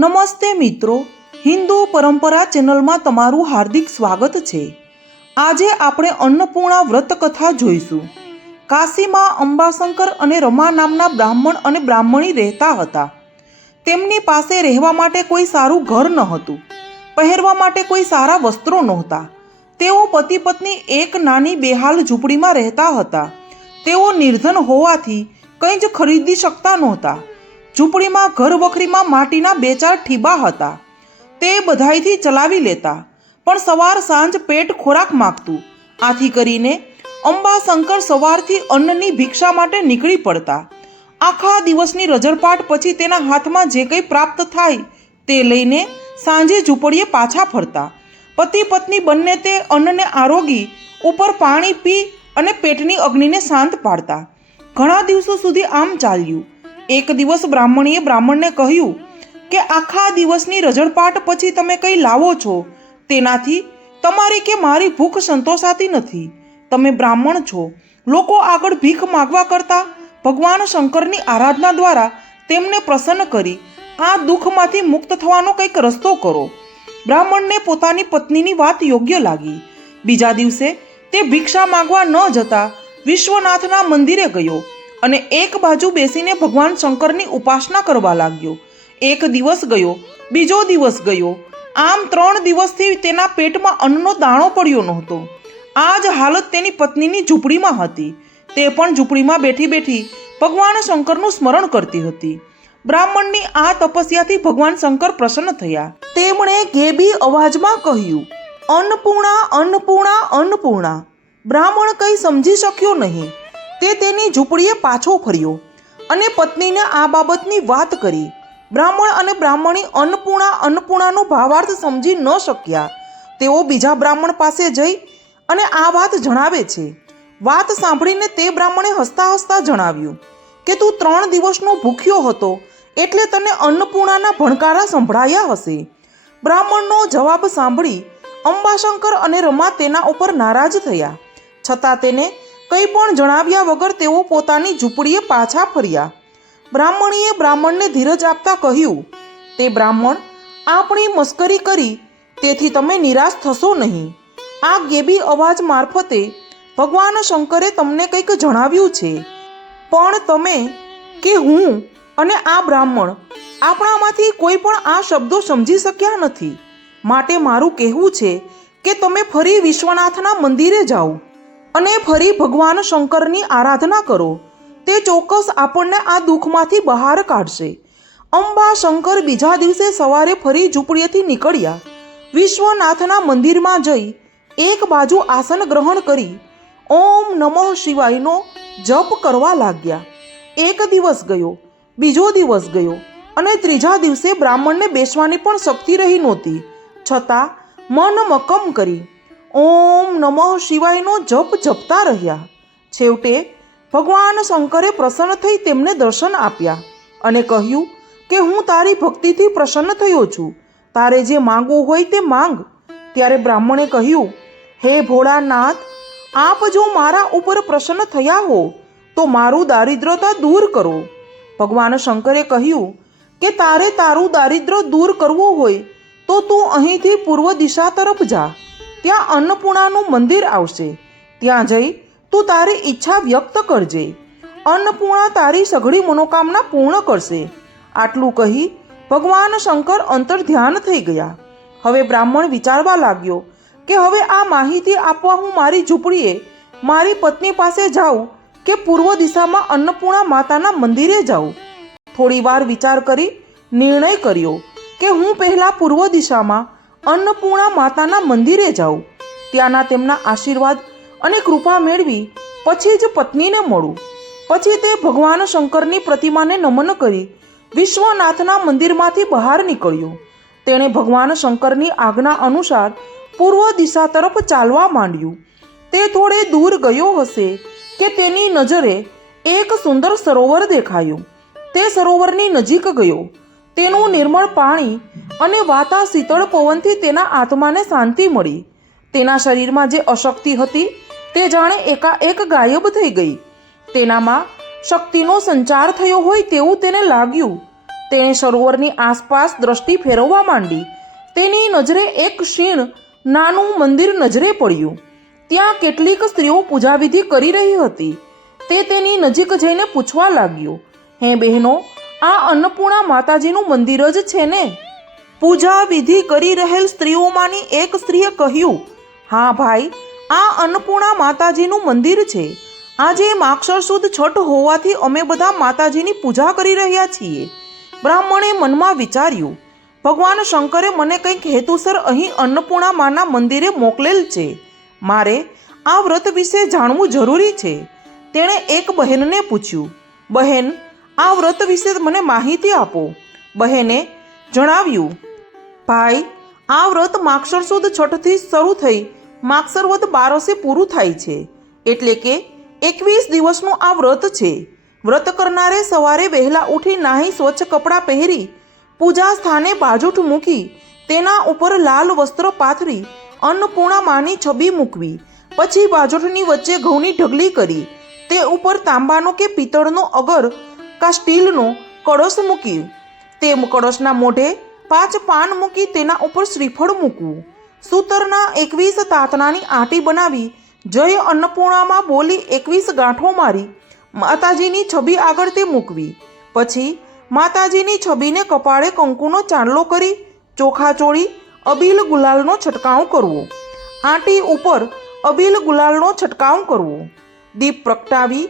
નમસ્તે મિત્રો, હિન્દુ પરંપરા ચેનલમાં તમારું હાર્દિક સ્વાગત છે। આજે આપણે અન્નપૂર્ણા વ્રત કથા જોઈશું। કાશીમાં અંબાશંકર અને રમા નામના બ્રાહ્મણ અને બ્રાહ્મણી રહેતા હતા। તેમની પાસે રહેવા માટે કોઈ સારું ઘર ન હતું, પહેરવા માટે કોઈ સારા વસ્ત્રો નહોતા। તેઓ પતિ પત્ની એક નાની બેહાલ ઝૂંપડીમાં રહેતા હતા। તેઓ નિર્ધન હોવાથી કંઈ જ ખરીદી શકતા નહોતા। ઝૂંપડીમાં ઘર વખરીમાં માટીના 2-4 ઠીબા હતા। તે બધાયથી ચલાવી લેતા, પણ સવાર સાંજ પેટ ખોરાક માગતું। આથી કરીને અંબાશંકર સવારથી અન્નની ભિક્ષા માટે નીકળી પડતા। આખા દિવસની રજળપાટ પછી તેના હાથમાં જે કંઈ પ્રાપ્ત થાય તે લઈને સાંજે ઝૂંપડીએ પાછા ફરતા। પતિ પત્ની બંને તે અન્નને આરોગી ઉપર પાણી પી અને પેટની અગ્નિને શાંત પાડતા। ઘણા દિવસો સુધી આમ ચાલ્યું। એક દિવસ બ્રાહ્મણીએ બ્રાહ્મણને કહ્યું કે આખા દિવસની રજળપાટ પછી તમે કંઈ લાવો છો, તેનાથી તમારી કે મારી ભૂખ સંતોષાતી નથી। તમે બ્રાહ્મણ છો, લોકો આગળ ભીખ માગવા કરતાં ભગવાન શંકરની આરાધના દ્વારા તેમને પ્રસન્ન કરી આ દુઃખમાંથી મુક્ત થવાનો કંઈક રસ્તો કરો। બ્રાહ્મણને પોતાની પત્નીની વાત યોગ્ય લાગી। બીજા દિવસે તે ભિક્ષા માગવા ન જતા વિશ્વનાથના મંદિરે ગયો અને એક બાજુ બેસીને ભગવાન શંકરની ઉપાસના કરવા લાગ્યો। એક દિવસ ગયો, બીજો દિવસ ગયો, આમ 3 દિવસથી તેના પેટમાં અન્નનો દાણો પડ્યો નહોતો। આ જ હાલત તેની પત્નીની ઝૂંપડીમાં હતી। તે પણ ઝૂંપડીમાં બેઠી બેઠી ભગવાન શંકરનું સ્મરણ કરતી હતી। બ્રાહ્મણની આ તપસ્યાથી ભગવાન શંકર પ્રસન્ન થયા। તેમણે ગેબી અવાજમાં કહ્યું, અન્નપૂર્ણા, અન્નપૂર્ણા, અન્નપૂર્ણા। બ્રાહ્મણ કંઈ સમજી શક્યો નહીં। તે તેની ઝૂંપડીએ પાછો ફર્યો અને પત્નીને આ બાબતની વાત કરી। બ્રાહ્મણ અને બ્રાહ્મણી અન્નપૂર્ણા અન્નપૂર્ણાનો ભાવાર્થ સમજી ન શક્યા। તેઓ બીજા બ્રાહ્મણ પાસે જઈ અને આ વાત જણાવે છે। વાત સાંભળીને તે બ્રાહ્મણે હસતા હસતા જણાવ્યું કે તું 3 દિવસનો ભૂખ્યો હતો એટલે તને અન્નપૂર્ણાના ભણકારા સંભળાયા હશે। બ્રાહ્મણનો જવાબ સાંભળી અંબાશંકર અને રમા તેના ઉપર નારાજ થયા, છતાં તેને કંઈ પણ જણાવ્યા વગર તેઓ પોતાની ઝૂંપડીએ પાછા ફર્યા। બ્રાહ્મણીએ બ્રાહ્મણને ધીરજ આપતા કહ્યું, તે બ્રાહ્મણ આપણી મસ્કરી કરી, તેથી તમે નિરાશ થશો નહીં। આ ગેબી અવાજ મારફતે ભગવાન શંકરે તમને કંઈક જણાવ્યું છે, પણ તમે કે હું અને આ બ્રાહ્મણ આપણામાંથી કોઈ પણ આ શબ્દો સમજી શક્યા નથી। માટે મારું કહેવું છે કે તમે ફરી વિશ્વનાથના મંદિરે જાઓ અને ફરી ભગવાન શંકરની આરાધના કરો। તે ચોક્કસ આપણને આ દુઃખમાંથી બહાર કાઢશે। અંબાશંકર બીજા દિવસે સવારે ફરી ઝૂંપડીએથી નીકળ્યા। વિશ્વનાથના મંદિરમાં જઈ એક બાજુ આસન ગ્રહણ કરી ઓમ નમઃ શિવાયનો જપ કરવા લાગ્યા। એક દિવસ ગયો, બીજો દિવસ ગયો અને ત્રીજા દિવસે બ્રાહ્મણને બેસવાની પણ શક્તિ રહી નહોતી, છતાં મન મક્કમ કરી ઓમ નમઃ શિવાયનો જપ જપતા રહ્યા। છેવટે ભગવાન શંકરે પ્રસન્ન થઈ તેમને દર્શન આપ્યા અને કહ્યું કે હું તારી ભક્તિથી પ્રસન્ન થયો છું, તારે જે માંગવું હોય તે માંગ। ત્યારે બ્રાહ્મણે કહ્યું, હે ભોળાનાથ, આપ જો મારા ઉપર પ્રસન્ન થયા હો તો મારું દારિદ્રતા દૂર કરો। ભગવાન શંકરે કહ્યું કે તારે તારું દારિદ્ર દૂર કરવું હોય તો તું અહીંથી પૂર્વ દિશા તરફ જા। ત્યાં અન્નપૂર્ણાનું મંદિર આવશે, ત્યાં જઈ તું તારી ઈચ્છા વ્યક્ત કરજે। અન્નપૂર્ણા તારી સઘળી મનોકામના પૂર્ણ કરશે। આટલું કહી ભગવાન શંકર અંતર્ધ્યાન થઈ ગયા। હવે બ્રાહ્મણ વિચારવા લાગ્યો કે હવે આ માહિતી આપવા હું મારી ઝૂંપડીએ મારી પત્ની પાસે જાઉં કે પૂર્વ દિશામાં અન્નપૂર્ણા માતાના મંદિરે જાઉં। થોડી વાર વિચાર કરી નિર્ણય કર્યો કે હું પહેલાં પૂર્વ દિશામાં અન્નપૂર્ણા માતાના મંદિરે જાઉં, ત્યાંના તેમના આશીર્વાદ અને કૃપા મેળવી પછી જ પત્નીને મળું। પછી તે ભગવાન શંકરની પ્રતિમાને નમન કરી વિશ્વનાથના મંદિરમાંથી બહાર નીકળ્યો। તેણે ભગવાન શંકરની આજ્ઞા અનુસાર પૂર્વ દિશા તરફ ચાલવા માંડ્યું। તે થોડે દૂર ગયો હશે કે તેની નજરે એક સુંદર સરોવર દેખાયું। તે સરોવરની નજીક ગયો। તેનું નિર્મળ પાણી અને વાતા શીતળ પવનથી તેના આત્માને શાંતિ મળી। તેના શરીરમાં જે અશક્તિ હતી તે જાણે એકાએક ગાયબ થઈ ગઈ। તેનામાં શક્તિનો સંચાર થયો હોય તેવું તેને લાગ્યું। તેણે સરોવરની આસપાસ દ્રષ્ટિ ફેરવવા માંડી. તેની નજરે એક ક્ષીણ નાનું મંદિર નજરે પડ્યું. ત્યાં કેટલીક સ્ત્રીઓ પૂજાવિધિ કરી રહી હતી. તે તેની નજીક જઈને પૂછવા લાગ્યો, હે બહેનો, આ અન્નપૂર્ણા માતાજીનું મંદિર જ છે ને? પૂજા વિધિ કરી રહેલ સ્ત્રીઓમાંની એક સ્ત્રીએ કહ્યું, હા ભાઈ, આ અન્નપૂર્ણા માતાજીનું મંદિર છે. આજે માગશર સુદ છઠ હોવાથી અમે બધા માતાજીની પૂજા કરી રહ્યા છીએ. બ્રાહ્મણે મનમાં વિચાર્યું, ભગવાન શંકરે મને કંઈક હેતુસર અહીં અન્નપૂર્ણા માના મંદિરે મોકલેલ છે. મારે આ વ્રત વિશે જાણવું જરૂરી છે. તેણે એક બહેનને પૂછ્યું, બહેન, આ વ્રત વિશે મને માહિતી આપો. બહેને જણાવ્યું, ભાઈ, આ વ્રત માગશર સુદ છઠથી શરૂ થઈ માગશર વદ 12 પૂરું થાય છે. એટલે કે 21 દિવસનું આ વ્રત છે. વ્રત કરનારે સવારે વહેલા ઉઠી નાહી સ્વચ્છ કપડાં પહેરી પૂજા સ્થાને બાજોઠ મૂકી તેના ઉપર લાલ વસ્ત્ર પાથરી અન્નપૂર્ણા માની છબી મૂકવી. પછી બાજોઠની વચ્ચે ઘઉંની ઢગલી કરી તે ઉપર તાંબાનો કે પિત્તળનો અગર કા સ્ટીલનો કળશ મૂકી તે કળશના મોઢે 5 પાન મૂકી તેના ઉપર શ્રીફળ મૂકવું. સૂતરના 21 તાતણાની આંટી બનાવી જય અન્નપૂર્ણામાં બોલી 21 ગાંઠો મારી માતાજીની છબી આગળ તે મૂકવી. પછી માતાજીની છબીને કપાળે કંકુનો ચાંદલો કરી ચોખા ચોળી અબીલ ગુલાલનો છંટકાવ કરવો. આંટી ઉપર અબીલ ગુલાલનો છંટકાવ કરવો. દીપ પ્રગટાવી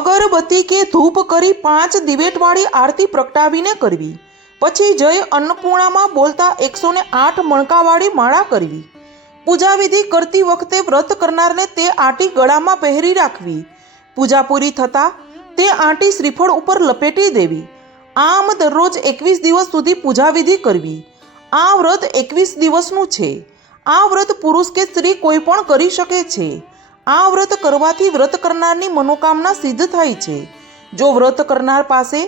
અગરબત્તી કે ધૂપ કરી 5 દિવેટવાળી આરતી પ્રગટાવીને કરવી. પછી જય અન્નપૂર્ણામાં બોલતા 108 મણકાવાળી માળા કરવી. પૂજાવિધિ કરતી વખતે વ્રત કરનારને તે આંટી ગળામાં પહેરી રાખવી. પૂજા પૂરી થતાં તે આંટી શ્રીફળ ઉપર લપેટી દેવી. આમ દરરોજ 21 દિવસ સુધી પૂજાવિધિ કરવી. આ વ્રત 21 દિવસનું છે. આ વ્રત પુરુષ કે સ્ત્રી કોઈ પણ કરી શકે છે. આ વ્રત કરવાથી વ્રત કરનારની મનોકામના સિદ્ધ થાય છે. જો વ્રત કરનાર પાસે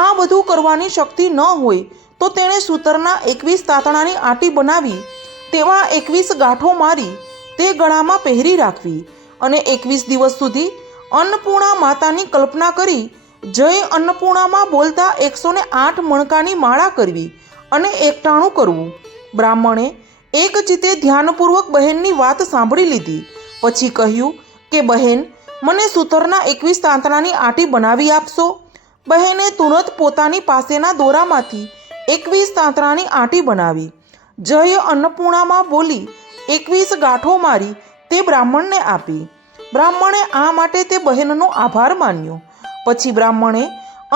આ બધું કરવાની શક્તિ ન હોય તો તેણે સૂતરના 21 તાતણાની આંટી બનાવી તેવા 21 ગાંઠો મારી તે ગળામાં પહેરી રાખવી અને 21 દિવસ સુધી અન્નપૂર્ણા માતાની કલ્પના કરી જય અન્નપૂર્ણામાં બોલતા 108 મણકાની માળા કરવી અને એકટાણું કરવું. બ્રાહ્મણે એક ચિત્તે ધ્યાનપૂર્વક બહેનની વાત સાંભળી લીધી. પછી કહ્યું કે બહેન, મને સૂતરના 21 તાંતણાની આંટી બનાવી આપશો? બહેને તુરંત પોતાની પાસેના દોરામાંથી 21 તાંતણાની આંટી બનાવી જય અન્નપૂર્ણામાં બોલી 21 ગાંઠો મારી તે બ્રાહ્મણને આપી. બ્રાહ્મણે આ માટે તે બહેનનો આભાર માન્યો. પછી બ્રાહ્મણે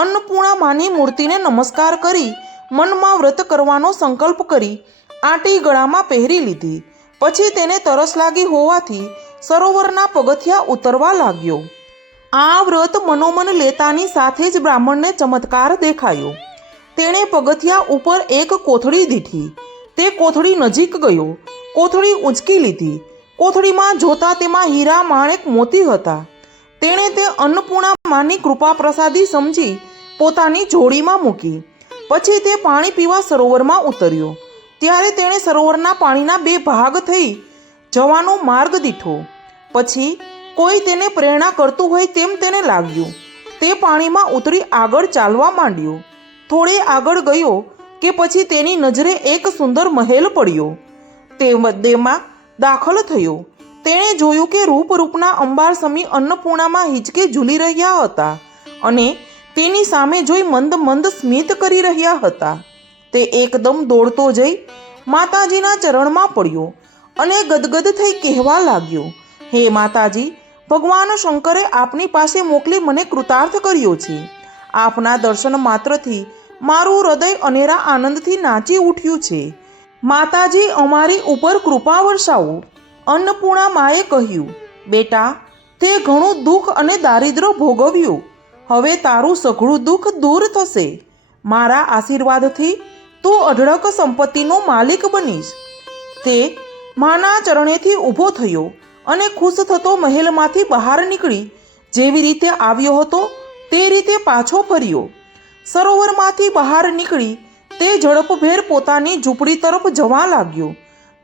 અન્નપૂર્ણા માની મૂર્તિને નમસ્કાર કરી મનમાં વ્રત કરવાનો સંકલ્પ કરી આંટી ગળામાં પહેરી લીધી. પછી તેને તરસ લાગી હોવાથી સરોવરના પગથિયા ઉતરવા લાગ્યો. આ વ્રત મનોમન લેતાની સાથે જ બ્રાહ્મણને ચમત્કાર દેખાયો. તેણે પગથિયા ઉપર એક કોથળી દીઠી. તે કોથળી નજીક ગયો. કોથળી ઊંચકી લીધી. કોથળીમાં જોતા તેમાં હીરા માણેક મોતી હતા. તેણે તે અન્નપૂર્ણા માની કૃપા પ્રસાદી સમજી પોતાની જોડીમાં મૂકી. પછી તે પાણી પીવા સરોવરમાં ઉતર્યો. ત્યારે તેણે સરોવરના પાણીના 2 ભાગ થઈ જવાનો માર્ગ દીઠો. પછી કોઈ તેને પ્રેરણા કરતું હોય તેમ તેને લાગ્યું. તે પાણીમાં ઉતરી આગળ ચાલવા માંડ્યો. થોડે આગળ ગયો કે પછી તેની નજરે એક સુંદર મહેલ પડ્યો. તે મધ્યમાં દાખલ થયો. તેણે જોયું કે રૂપના અંબાર સમી અન્નપૂર્ણામાં હિંચકે ઝૂલી રહ્યા હતા અને તેની સામે જોઈ મંદ મંદ સ્મિત કરી રહ્યા હતા. તે એકદમ દોડતો જઈ માતાજીના ચરણમાં પડ્યો અને ગદગદ થઈ કહેવા લાગ્યો, હે માતાજી, ભગવાન શંકરે આપની પાસે મોકલી મને કૃતાર્થ કર્યો છે. આપના દર્શન માત્રથી મારું હૃદય અનેરા આનંદથી નાચી ઉઠ્યું છે. માતાજી, અમારી ઉપર કૃપા વરસાવો. અન્નપૂર્ણા માએ કહ્યું, બેટા, તે ઘણું દુઃખ અને દારિદ્ર્ય ભોગવ્યું. હવે તારું સઘળું દુઃખ દૂર થશે. મારા આશીર્વાદથી તું અઢળક સંપત્તિનો માલિક બનીશ. તે માના ચરણેથી ઊભો થયો અને ખુશ થતો મહેલમાંથી બહાર નીકળી જેવી રીતે આવ્યો હતો તે રીતે પાછો ફર્યો. સરોવરમાંથી બહાર નીકળી તે ઝડપભેર પોતાની ઝૂંપડી તરફ જવા લાગ્યો.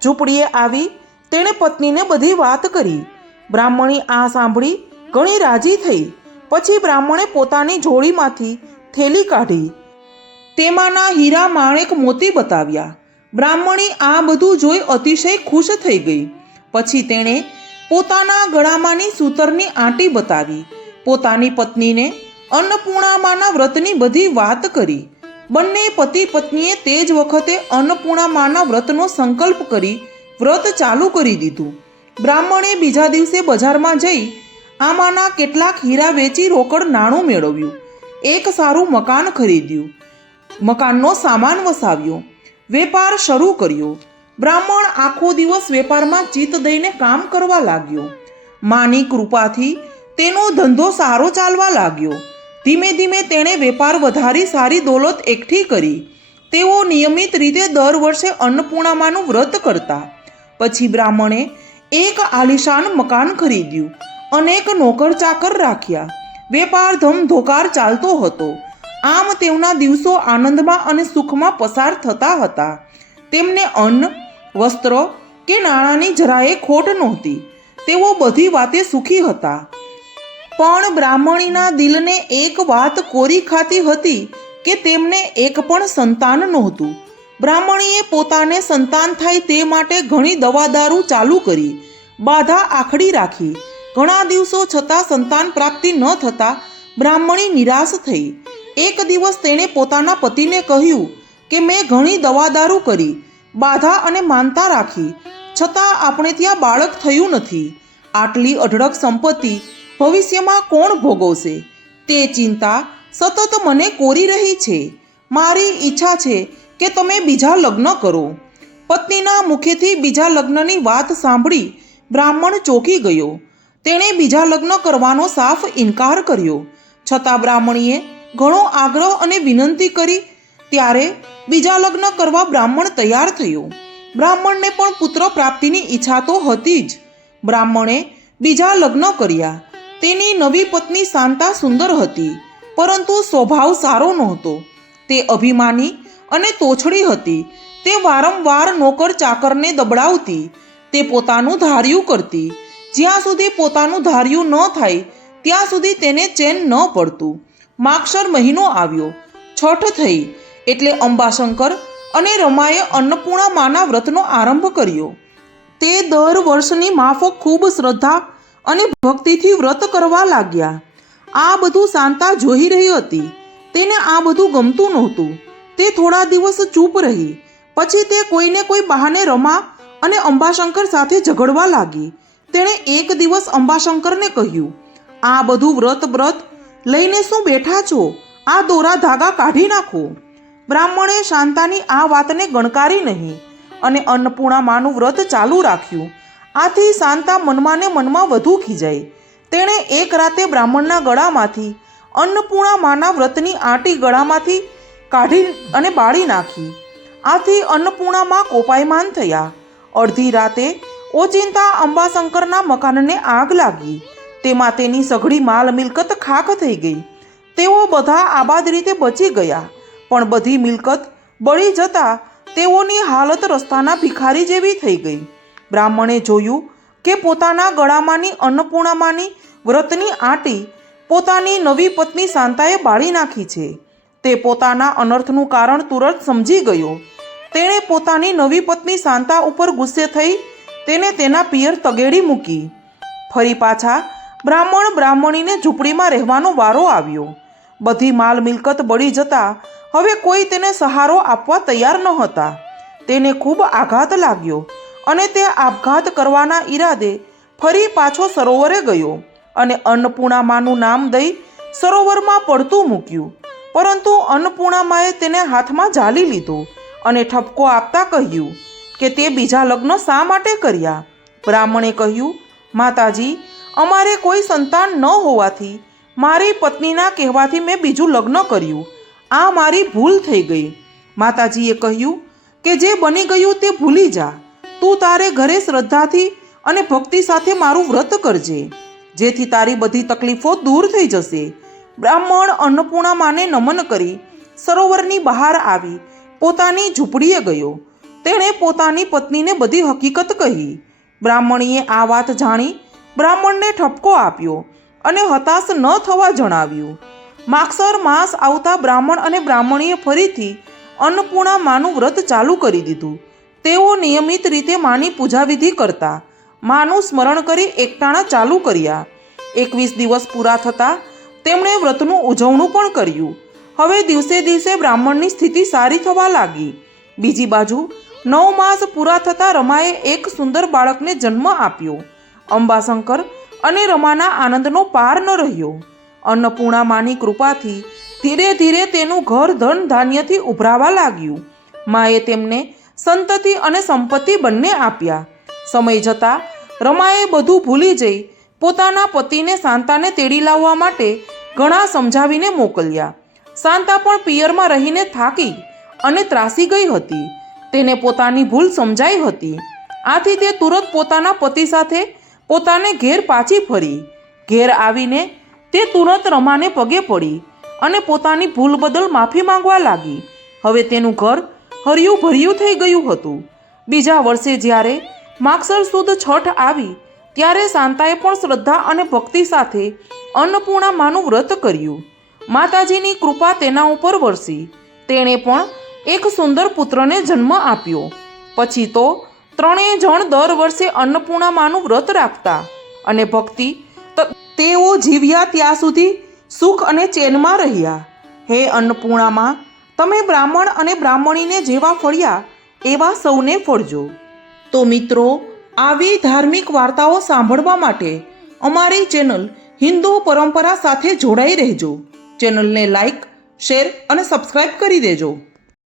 ઝૂંપડીએ આવી તેણે પત્નીને બધી વાત કરી. બ્રાહ્મણી આ સાંભળી ઘણી રાજી થઈ. પછી બ્રાહ્મણે પોતાની જોડીમાંથી થેલી કાઢી તેમાંના હીરા માણેક મોતી બતાવ્યા. બ્રાહ્મણી આ બધું જોઈ અતિશય ખુશ થઈ ગઈ. પછી તેણે પોતાના ગળામાંની સૂતરની આંટી બતાવી. પોતાની પત્નીને અન્નપૂર્ણામાના વ્રતની બધી વાત કરી. બંને પતિ પત્નીએ તે જ વખતે અન્નપૂર્ણામાના વ્રતનો સંકલ્પ કરી વ્રત ચાલુ કરી દીધું. બ્રાહ્મણે બીજા દિવસે બજારમાં જઈ આમાંના કેટલાક હીરા વેચી રોકડ નાણું મેળવ્યું. એક સારું મકાન ખરીદ્યું. મકાનનો સામાન વસાવ્યો. વેપાર શરૂ કર્યો. બ્રાહ્મણ આખો દિવસ વેપારમાં ચિત્ત દઈને કામ કરવા લાગ્યો. માની કૃપાથી તેનો ધંધો સારો ચાલવા લાગ્યો. ધીમે ધીમે તેણે વેપાર વધારી સારી દોલત એકઠી કરી. તેઓ નિયમિત રીતે દર વર્ષે અન્નપૂર્ણામાનું વ્રત કરતા. પછી બ્રાહ્મણે એક આલિશાન મકાન ખરીદ્યું. અનેક નોકર ચાકર રાખ્યા. વેપાર ધમધોકાર ચાલતો હતો. આમ તેમના દિવસો આનંદમાં અને સુખમાં પસાર થતા હતા. તેમને અન્ન, વસ્ત્ર કે નાણાંની જરાય ખોટ નહોતી. તેઓ બધી વાતે સુખી હતા. પણ બ્રાહ્મણીના દિલને એક વાત કોરી ખાતી હતી કે તેમને એક પણ સંતાન નહોતું. બ્રાહ્મણીએ પોતાને સંતાન થાય તે માટે ઘણી દવાદારૂ ચાલુ કરી. બાધા આખડી રાખી. ઘણા દિવસો છતાં સંતાન પ્રાપ્તિ ન થતાં બ્રાહ્મણી નિરાશ થઈ. એક દિવસ તેણે પોતાના પતિને કહ્યું કે મેં ઘણી દવાદારૂ કરી, બાધા અને માનતા રાખી, છતાં આપણે ત્યાં બાળક થયું નથી. આટલી અઢળક સંપત્તિ ભવિષ્યમાં કોણ ભોગવશે? તે ચિંતા સતત મને કોરી રહી છે. મારી ઈચ્છા છે કે તમે બીજા લગ્ન કરો. પત્નીના મુખેથી બીજા લગ્નની વાત સાંભળી બ્રાહ્મણ ચોંકી ગયો. તેણે બીજા લગ્ન કરવાનો સાફ ઇનકાર કર્યો. છતાં બ્રાહ્મણીએ ઘણો આગ્રહ અને વિનંતી કરી ત્યારે બીજા લગ્ન કરવા બ્રાહ્મણ તૈયાર થયો. બ્રાહ્મણને પણ પુત્ર પ્રાપ્તિની ઈચ્છા તો હતી જ. બ્રાહ્મણે બીજા લગ્ન કર્યા. તેની નવી પત્ની શાંતા સુંદર હતી, પરંતુ સ્વભાવ સારો નહોતો. તે અભિમાની અને તોછડી હતી. તે વારંવાર નોકર ચાકરને દબડાવતી. તે પોતાનું ધાર્યું કરતી. જ્યાં સુધી પોતાનું ધાર્યું ન થાય ત્યાં સુધી તેને ચેન ન પડતું. માગશર મહિનો આવ્યો. છઠ થઈ એટલે અંબાશંકર અને રમાએ અન્નપૂર્ણા માના વ્રતનો આરંભ કર્યો. તે દર વર્ષની માફક ખૂબ શ્રદ્ધા અને ભક્તિથી વ્રત કરવા લાગ્યા. આ બધું શાંતા જોઈ રહી હતી. તેને આ બધું ગમતું નહોતું. તે થોડા દિવસ ચૂપ રહી. પછી તે કોઈને કોઈ બહાને રમા અને અંબાશંકર સાથે ઝઘડવા લાગી. તેણે એક દિવસ અંબાશંકરને કહ્યું, આ બધું વ્રત લઈને શું બેઠા છો? આ દોરા ધાગા કાઢી નાખો. બ્રાહ્મણે શાંતાની આ વાતને ગણકારી નહીં અને અન્નપૂર્ણા માનું વ્રત ચાલુ રાખ્યું. આથી શાંતા મનમાં ને મનમાં વધુ ખીજાઈ. તેણે એક રાતે બ્રાહ્મણના ગળામાંથી અન્નપૂર્ણા માના વ્રતની આંટી ગળામાંથી કાઢી અને બાળી નાખી. આથી અન્નપૂર્ણા માં કોપાયમાન થયા. અડધી રાતે ઓચિંતા અંબાશંકરના મકાનને આગ લાગી. તેમાં તેની સઘળી માલ મિલકત ખાખ થઈ ગઈ. તેઓ બધા આબાદ રીતે બચી ગયા, પણ બધી મિલકત બળી જતાં તેઓની હાલત રસ્તાના ભિખારી જેવી થઈ ગઈ. બ્રાહ્મણે જોયું કે પોતાના ગળામાંની અન્નપૂર્ણામાની વ્રતની આંટી પોતાની નવી પત્ની શાંતાએ બાળી નાખી છે. તે પોતાના અનર્થનું કારણ તુરંત સમજી ગયો. તેણે પોતાની નવી પત્ની શાંતા ઉપર ગુસ્સે થઈ તેને તેના પિયર તગેડી મૂકી. ફરી પાછા બ્રાહ્મણીને ઝૂંપડીમાં રહેવાનો વારો આવ્યો. બધી માલ મિલકત બળી જતાં હવે કોઈ તેને સહારો આપવા તૈયાર ન હતા. તેને ખૂબ આઘાત લાગ્યો અને તે આપઘાત કરવાના ઈરાદે ફરી પાછો સરોવરે ગયો અને અન્નપૂર્ણામાનું નામ દઈ સરોવરમાં પડતું મૂક્યું. પરંતુ અન્નપૂર્ણામાએ તેને હાથમાં ઝાલી લીધો અને ઠપકો આપતા કહ્યું કે તે બીજા લગ્ન શા માટે કર્યા? બ્રાહ્મણે કહ્યું, માતાજી, અમારે કોઈ સંતાન ન હોવાથી મારી પત્નીના કહેવાથી મેં બીજું લગ્ન કર્યું. આ મારી ભૂલ થઈ ગઈ. માતાજીએ કહ્યું કે જે બની ગયું તે ભૂલી જા. તું તારે ઘરે શ્રદ્ધાથી અને ભક્તિ સાથે મારું વ્રત કરજે, જેથી તારી બધી તકલીફો દૂર થઈ જશે. બ્રાહ્મણ અન્નપૂર્ણા માને નમન કરી સરોવરની બહાર આવી પોતાની ઝૂંપડીએ ગયો. તેણે પોતાની પત્નીને બધી હકીકત કહી. બ્રાહ્મણીએ આ વાત જાણી બ્રાહ્મણને ઠપકો આપ્યો અને હતાશ ન થવા જણાવ્યું. માગસર માસ આવતા બ્રાહ્મણ અને બ્રાહ્મણીએ ફરીથી અન્નપૂર્ણા માનું વ્રત ચાલુ કરી દીધું. તેઓ નિયમિત રીતે માની પૂજાવિધિ કરતા, માનું સ્મરણ કરી એકટાણા ચાલુ કર્યા. 21 દિવસ પૂરા થતાં તેમણે વ્રતનું ઉજવણું પણ કર્યું. હવે દિવસે દિવસે બ્રાહ્મણની સ્થિતિ સારી થવા લાગી. બીજી બાજુ 9 માસ પૂરા થતાં રમાએ એક સુંદર બાળકને જન્મ આપ્યો. અંબાશંકર અને રમાના આનંદનો પાર ન રહ્યો. અન્નપૂર્ણા માની કૃપાથી ધીરે ધીરે તેનું ઘર ધન ધાન્યથી ઉભરાવા લાગ્યું. માએ તેમને સંતતિ અને સંપત્તિ બંને આપ્યા. સમય જતાં રમાએ બધું ભૂલી જઈ પોતાના પતિને શાંતાને તેડી લાવવા માટે ઘણા સમજાવીને મોકલ્યા. શાંતા પણ પિયરમાં રહીને થાકી અને ત્રાસી ગઈ હતી. તેને પોતાની ભૂલ સમજાઈ હતી. આથી તે તુરંત પોતાના પતિ સાથે પોતાને ઘેર પાછી ફરી. ઘેર આવીને તે તુરંત રમાને પગે પડી અને પોતાની ભૂલ બદલ માફી માંગવા લાગી. હવે તેનું ઘર હર્યું ભર્યું થઈ ગયું હતું. બીજા વર્ષે જ્યારે માગસર સુદ છઠ આવી ત્યારે શાંતાએ પણ શ્રદ્ધા અને ભક્તિ સાથે અન્નપૂર્ણા માનું વ્રત કર્યું. માતાજીની કૃપા તેના ઉપર વરસી. તેણે પણ એક સુંદર પુત્રને જન્મ આપ્યો. પછી તો ત્રણેય જણ દર વર્ષે અન્નપૂર્ણા માનું વ્રત રાખતા અને ભક્તિ તેઓ જીવ્યા ત્યાં સુધી સુખ અને ચેનમાં રહ્યા. હે અન્નપૂર્ણામાં, તમે બ્રાહ્મણ અને બ્રાહ્મણીને જેવા ફળ્યા એવા સૌને ફળજો. તો મિત્રો, આવી ધાર્મિક વાર્તાઓ સાંભળવા માટે અમારી ચેનલ હિન્દુ પરંપરા સાથે જોડાઈ રહેજો. ચેનલને લાઈક, શેર અને સબસ્ક્રાઈબ કરી દેજો.